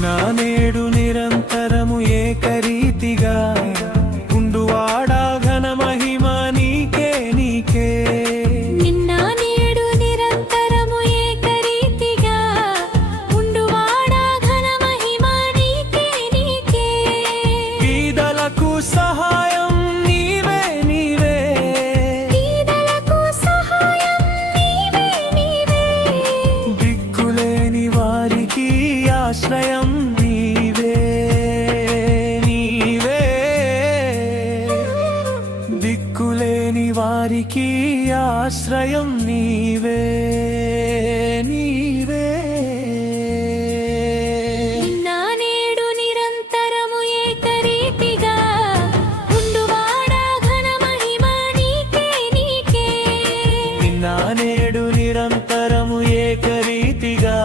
నేడు నిరంతరము ఏకరీతిగా ఉండువాడా ఘన మహిమ నీకే నీకే. నిన్న నేడు నిరంతరము ఏకరీతిగా ఉండువాడా ఘన మహిమ నీకే నీకే. బీదలకు సహాయం నీవే నీవే, బీదలకు సహాయం నీవే నీవే. దిక్కులేని వారికి ఆశ్రయం నీవే నీవే, దిక్కులేని వారికి ఆశ్రయం నీవే నీవే. నిన్న నేడు నిరంతరము ఏకరీతిగా ఉండువాడా ఘన మహిమ నీకే నీకే. నిన్న నేడు నిరంతరము ఏకరీతిగా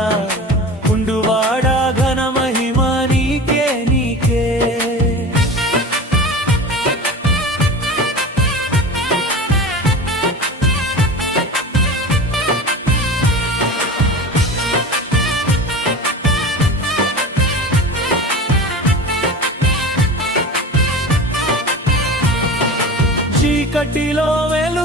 ఉండువాడా ఘన మహిమ నీకే నీకే. చీకటిలో వెలుగు